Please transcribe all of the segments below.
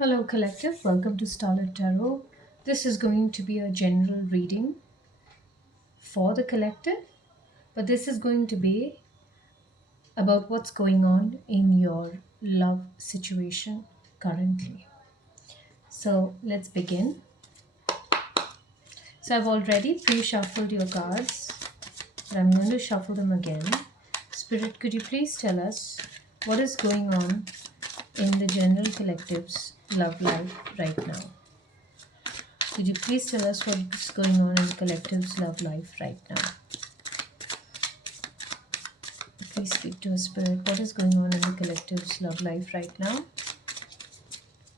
Hello, collective. Welcome to Starlit Tarot. This is going to be a general reading for the collective, but this is going to be about what's going on in your love situation currently. So let's begin. So I've already pre shuffled your cards, but I'm going to shuffle them again. Spirit, could you please tell us what is going on in the general collective's love life right now? Could you please tell us what's going on in the collective's love life right now? Please speak to a spirit. What is going on in the collective's love life right now?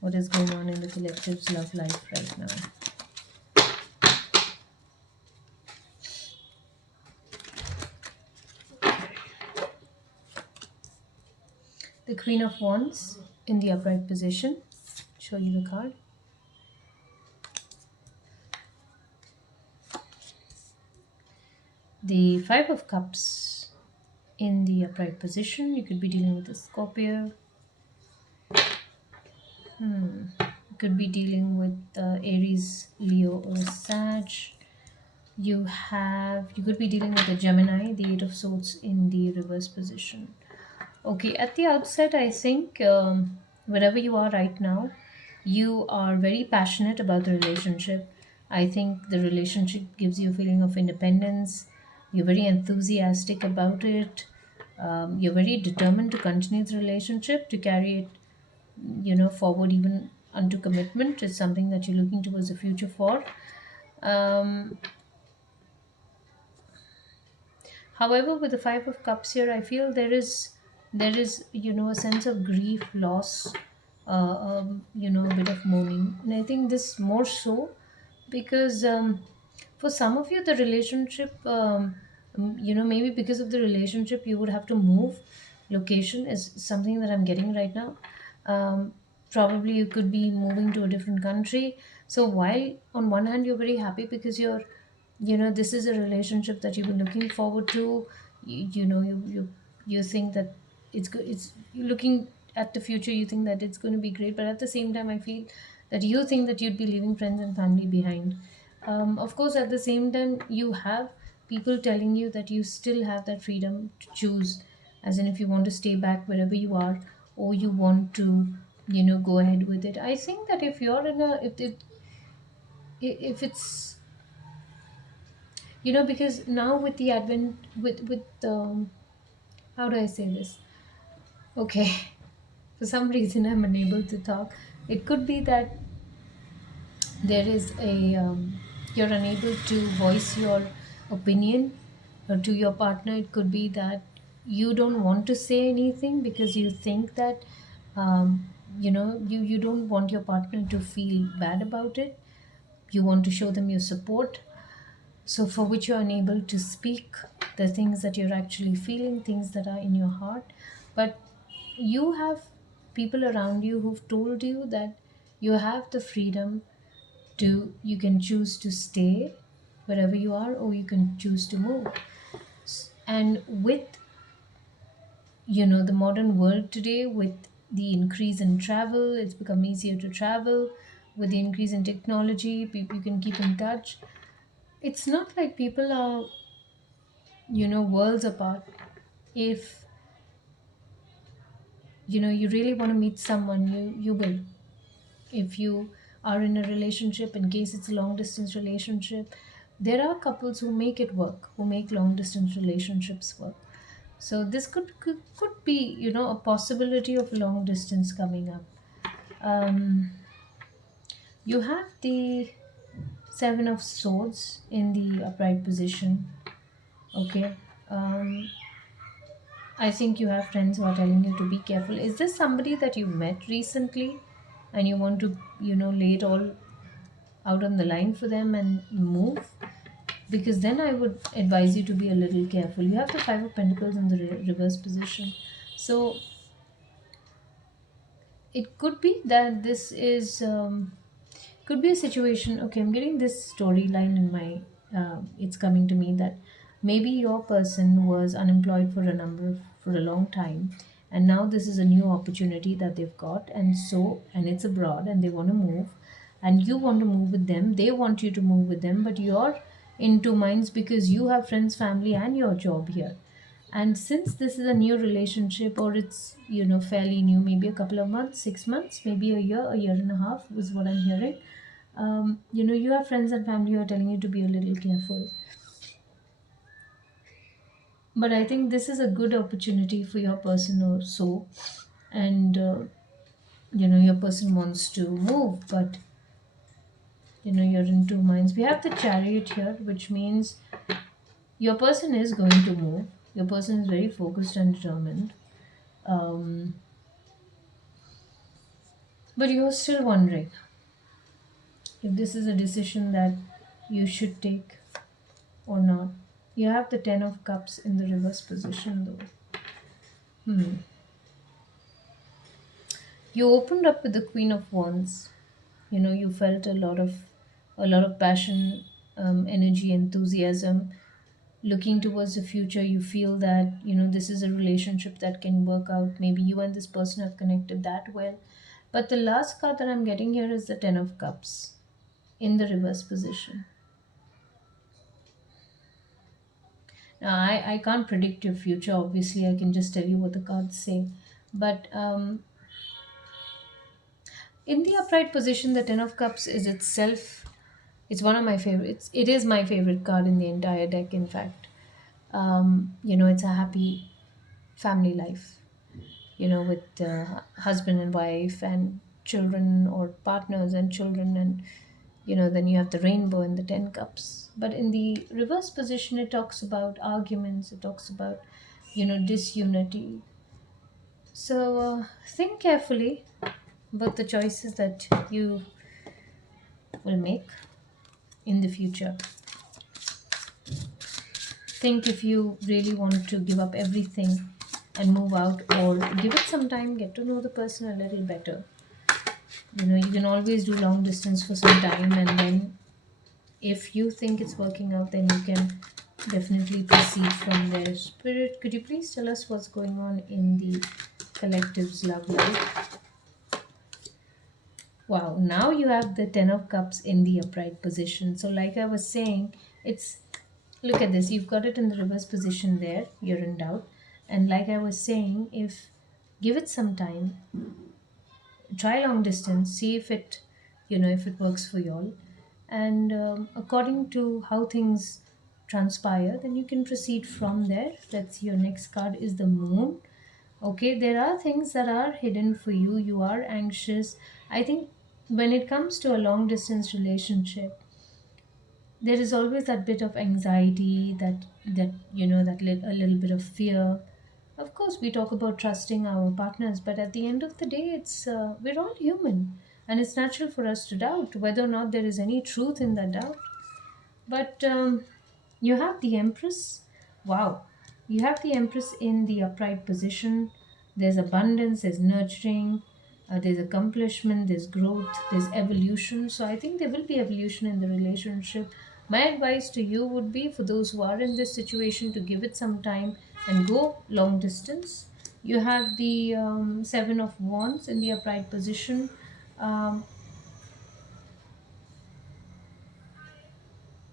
What is going on in the collective's love life right now? The Queen of Wands in the upright position. Show you the card. The Five of Cups in the upright position. You could be dealing with a Scorpio. You could be dealing with Aries, Leo, or Sag. You could be dealing with a Gemini, the Eight of Swords in the reverse position. Okay, at the outset, I think wherever you are right now, you are very passionate about the relationship. I think the relationship gives you a feeling of independence. You're very enthusiastic about it. You're very determined to continue the relationship, to carry it, forward even unto commitment. Is something that you're looking towards the future for. Um, However, with the Five of Cups here, I feel there is a sense of grief, loss, a bit of mourning, and I think this more so because for some of you the relationship, maybe because of the relationship you would have to move location is something that I'm getting right now. Um, Probably you could be moving to a different country. So while on one hand you're very happy because this is a relationship that you've been looking forward to. You think that it's good. It's you're looking at the future. You think that it's going to be great, but at the same time I feel that you think that you'd be leaving friends and family behind. Of course, at the same time you have people telling you that you still have that freedom to choose, as in if you want to stay back wherever you are, or you want to go ahead with it. I think that if you're in a if it's because now with the advent with how do I say this? Okay, for some reason I'm unable to talk. It could be that there is a you're unable to voice your opinion to your partner. It could be that you don't want to say anything because you think that you don't want your partner to feel bad about it. You want to show them your support, so for which you're unable to speak the things that you're actually feeling, things that are in your heart. But you have people around you who've told you that you have the freedom to, you can choose to stay wherever you are, or you can choose to move. And with the modern world today, with the increase in travel, it's become easier to travel. With the increase in technology, people, you can keep in touch. It's not like people are worlds apart. If you really want to meet someone, you will. If you are in a relationship, in case it's a long distance relationship, there are couples who make it work, who make long distance relationships work. So this could be a possibility of long distance coming up. um, you have the Seven of Swords in the upright position. Okay. I think you have friends who are telling you to be careful. Is this somebody that you met recently and you want to, lay it all out on the line for them and move? Because then I would advise you to be a little careful. You have the Five of Pentacles in the reverse position. So it could be that this is, could be a situation. Okay, I'm getting this storyline in my, it's coming to me that maybe your person was unemployed for a long time, and now this is a new opportunity that they've got, and it's abroad, and they want to move, and you want to move with them, they want you to move with them, but you're in two minds because you have friends, family, and your job here. And since this is a new relationship, or it's fairly new, maybe a couple of months, 6 months, maybe a year and a half is what I'm hearing. You have friends and family who are telling you to be a little careful. But I think this is a good opportunity for your person or so. And your person wants to move, but you're in two minds. We have the chariot here, which means your person is going to move. Your person is very focused and determined. um, but you're still wondering if this is a decision that you should take or not. You have the 10 of cups in the reverse position though. You opened up with the queen of wands. You felt a lot of passion, energy, enthusiasm. Looking towards the future, you feel that this is a relationship that can work out. Maybe you and this person have connected that well. But the last card that I'm getting here is the 10 of cups in the reverse position. Now, I can't predict your future, obviously. I can just tell you what the cards say. But in the upright position, the 10 of cups is itself, it's one of my favorites. It is my favorite card in the entire deck, in fact. It's a happy family life, with husband and wife and children, or partners and children, and then you have the rainbow and the 10 cups. But in the reverse position, it talks about arguments, it talks about disunity. So think carefully about the choices that you will make in the future. Think if you really want to give up everything and move out, or give it some time, get to know the person a little better. You can always do long distance for some time, and then if you think it's working out, then you can definitely proceed from there. Spirit, could you please tell us what's going on in the collective's love life? Wow, now you have the 10 of cups in the upright position. So like I was saying, it's, look at this, you've got it in the reverse position there, you're in doubt. And like I was saying, if give it some time, try long distance, see if it works for y'all, and according to how things transpire, then you can proceed from there. That's your next card is the moon. Okay, there are things that are hidden for you. You are anxious. I think when it comes to a long distance relationship, there is always that bit of anxiety, a little bit of fear. Of course, we talk about trusting our partners, but at the end of the day, it's we're all human, and it's natural for us to doubt whether or not there is any truth in that doubt. But you have the Empress. Wow, you have the Empress in the upright position. There's abundance, there's nurturing, there's accomplishment, there's growth, there's evolution. So I think there will be evolution in the relationship. My advice to you would be, for those who are in this situation, to give it some time and go long distance. You have the Seven of Wands in the upright position. Um,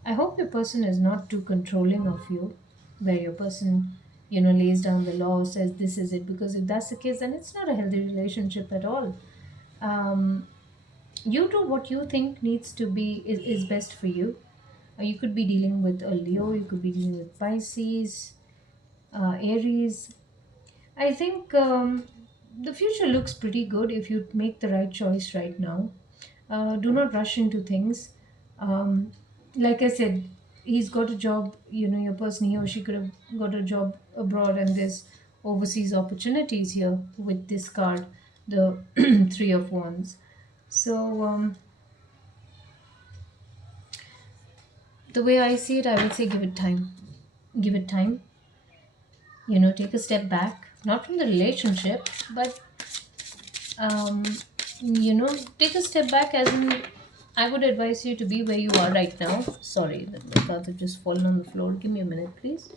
I hope your person is not too controlling of you, where your person, lays down the law, says this is it, because if that's the case, then it's not a healthy relationship at all. Um, you do what you think needs to be is best for you. You could be dealing with a Leo, you could be dealing with Pisces, Aries. I think the future looks pretty good if you make the right choice right now. Do not rush into things. Like I said, he's got a job, your person, he or she could have got a job abroad, and there's overseas opportunities here with this card, the Three of Wands. So, the way I see it, I would say give it time. Give it time. Take a step back, not from the relationship, but um, take a step back, as in, I would advise you to be where you are right now. Sorry, the cards have just fallen on the floor. Give me a minute, please.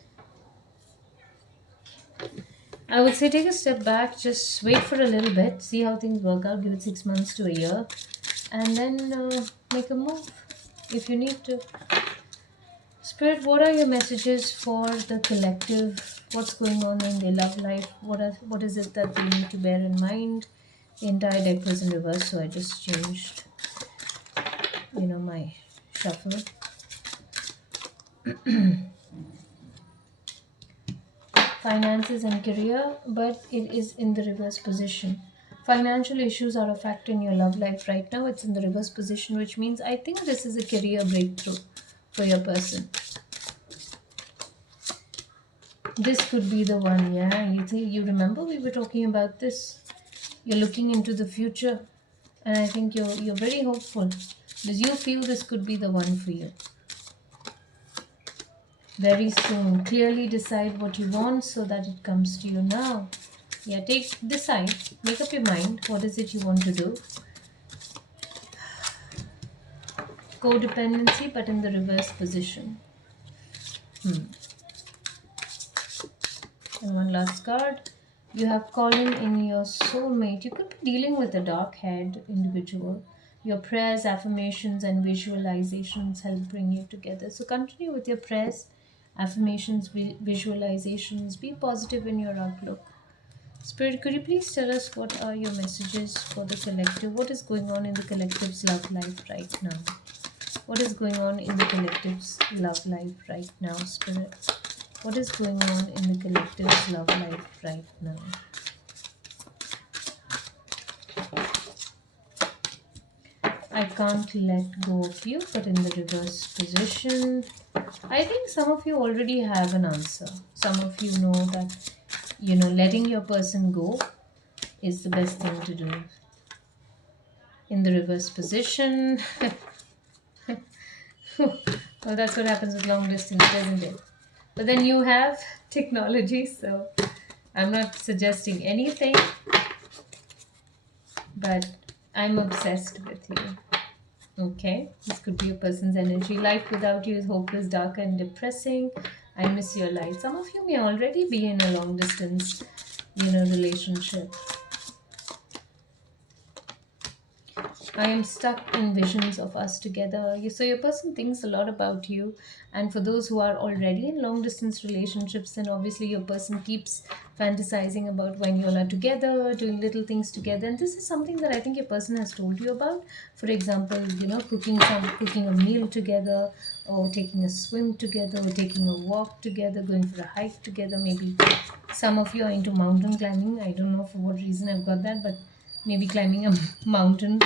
I would say take a step back, just wait for a little bit, see how things work out, give it 6 months to a year, and then make a move if you need to. Spirit, what are your messages for the collective? What's going on in their love life? What is it that they need to bear in mind? The entire deck was in reverse, so I just changed, my shuffle. Finances and career, but it is in the reverse position. Financial issues are a factor in your love life right now. It's in the reverse position, which means I think this is a career breakthrough for your person. This could be the one, yeah. You remember we were talking about this. You're looking into the future, and I think you're very hopeful because you feel this could be the one for you. Very soon, clearly decide what you want so that it comes to you now. Yeah, decide, make up your mind. What is it you want to do? Codependency, but in the reverse position. And one last card. You have calling in your soulmate. You could be dealing with a dark haired individual. Your prayers, affirmations, and visualizations help bring you together. So continue with your prayers, affirmations, visualizations. Be positive in your outlook. Spirit, could you please tell us what are your messages for the collective? What is going on in the collective's love life right now? What is going on in the collective's love life right now, Spirit? What is going on in the collective's love life right now? I can't let go of you, but in the reverse position. I think some of you already have an answer. Some of you know that, letting your person go is the best thing to do. In the reverse position. Well, that's what happens with long distance, isn't it? But then you have technology, so I'm not suggesting anything, but I'm obsessed with you. Okay, this could be a person's energy. Life without you is hopeless, dark, and depressing. I miss your light. Some of you may already be in a long distance, relationship. I am stuck in visions of us together. So your person thinks a lot about you. And for those who are already in long distance relationships, then obviously your person keeps fantasizing about when you all are together, doing little things together. And this is something that I think your person has told you about. For example, cooking a meal together, or taking a swim together, or taking a walk together, going for a hike together. Maybe some of you are into mountain climbing. I don't know for what reason I've got that, but maybe climbing a mountain.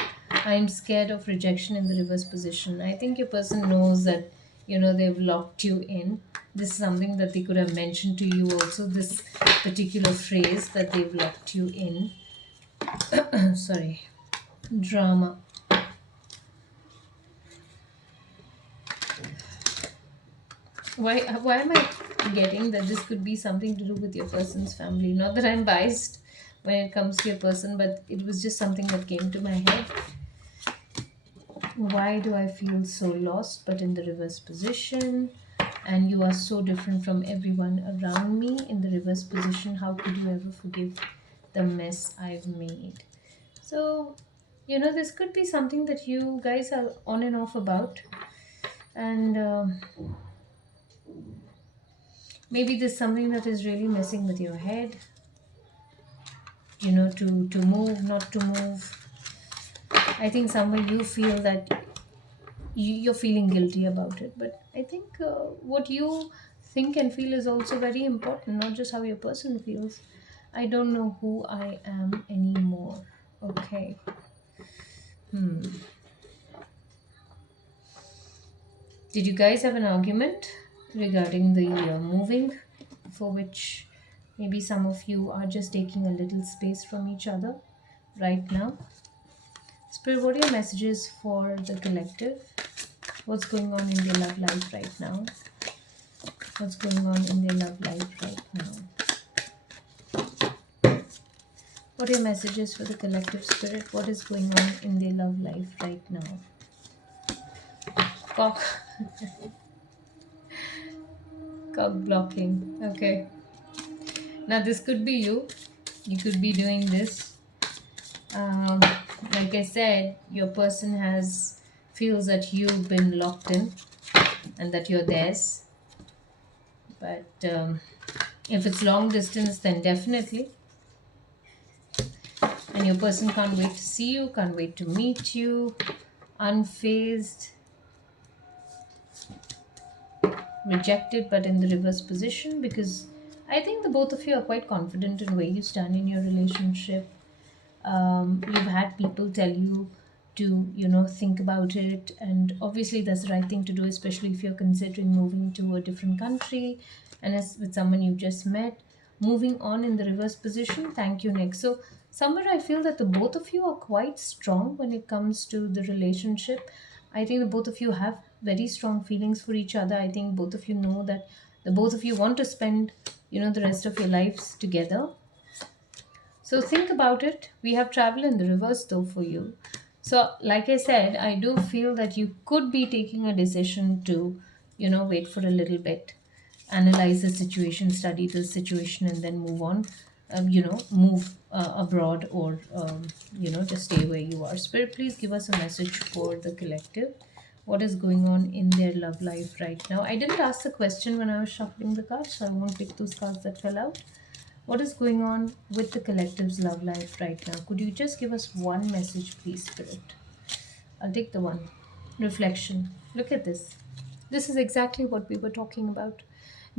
I'm scared of rejection in the reverse position. I think your person knows that, they've locked you in. This is something that they could have mentioned to you also, this particular phrase that they've locked you in. Sorry. Drama. Why am I getting that this could be something to do with your person's family? Not that I'm biased when it comes to your person, but it was just something that came to my head. Why do I feel so lost but in the reverse position? And you are so different from everyone around me in the reverse position. How could you ever forgive the mess I've made? So, this could be something that you guys are on and off about. And maybe there's something that is really messing with your head. To move, not to move. I think somewhere you feel that you're feeling guilty about it, but I think what you think and feel is also very important, not just how your person feels. I don't know who I am anymore. Okay. Did you guys have an argument regarding the moving, for which maybe some of you are just taking a little space from each other right now? Spirit, what are your messages for the collective? What's going on in their love life right now? What's going on in their love life right now? What are your messages for the collective, Spirit? What is going on in their love life right now? Cock. Cock blocking. Okay. Now, this could be you. You could be doing this. Um, like I said, your person has feels that you've been locked in and that you're theirs. But if it's long distance, then definitely. And your person can't wait to see you, can't wait to meet you, unfazed, rejected, but in the reverse position, because I think the both of you are quite confident in where you stand in your relationship. You've had people tell you to, think about it, and obviously that's the right thing to do, especially if you're considering moving to a different country and as with someone you've just met. Moving on in the reverse position, thank you next. So somewhere I feel that the both of you are quite strong when it comes to the relationship. I think the both of you have very strong feelings for each other. I think both of you know that the both of you want to spend, the rest of your lives together. So think about it. We have travel in the reverse though for you. So, like I said, I do feel that you could be taking a decision to, wait for a little bit, analyze the situation, study the situation, and then move on. Move abroad, or just stay where you are. Spirit, please give us a message for the collective. What is going on in their love life right now? I didn't ask the question when I was shuffling the cards, so I won't pick those cards that fell out. What is going on with the collective's love life right now? Could you just give us one message, please, Spirit? I'll take the one. Reflection. Look at this. This is exactly what we were talking about.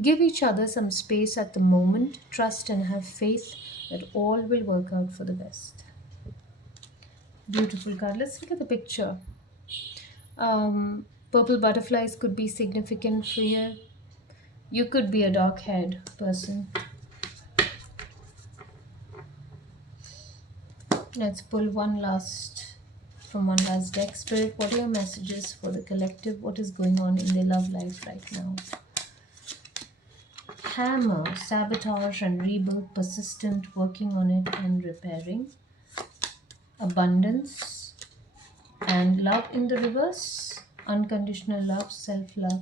Give each other some space at the moment, trust and have faith that all will work out for the best. Beautiful card. Let's look at the picture. Purple butterflies could be significant for you. You could be a dark haired person. Let's pull one last deck. Spirit, what are your messages for the collective? What is going on in their love life right now? Hammer, sabotage and rebuild, persistent, working on it and repairing. Abundance and love in the reverse. Unconditional love, self love,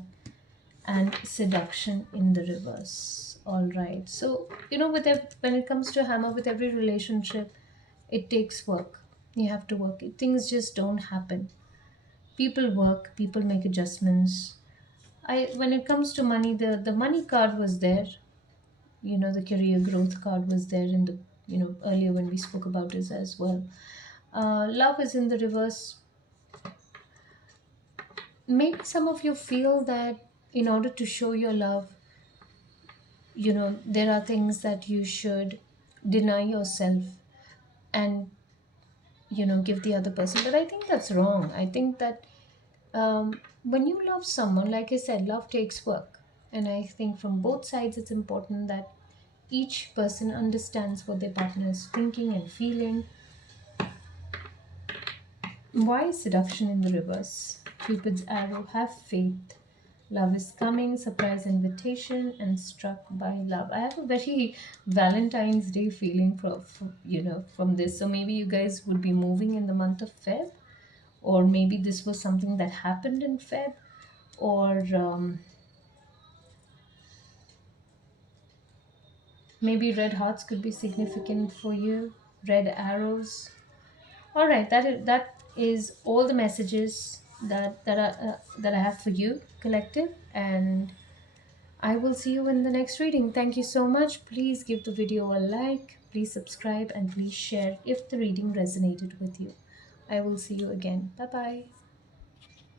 and seduction in the reverse. All right. So, when it comes to hammer, with every relationship, it takes work. You have to work. Things just don't happen. People work, people make adjustments. I When it comes to money, the money card was there. The career growth card was there in the, earlier when we spoke about this as well. Love is in the reverse. Maybe some of you feel that in order to show your love, there are things that you should deny yourself and, give the other person. But I think that's wrong. I think that when you love someone, like I said, love takes work. And I think from both sides, it's important that each person understands what their partner is thinking and feeling. Why is seduction in the reverse? Cupid's arrow, have faith. Love is coming, surprise invitation, and struck by love. I have a very Valentine's Day feeling from this. So maybe you guys would be moving in the month of Feb, or maybe this was something that happened in Feb, or maybe red hearts could be significant for you, red arrows. All right, that is all the messages that I have for you, collective, and I will see you in the next reading. Thank you so much. Please give the video a like, please subscribe, and please share if the reading resonated with you. I will see you again. Bye bye.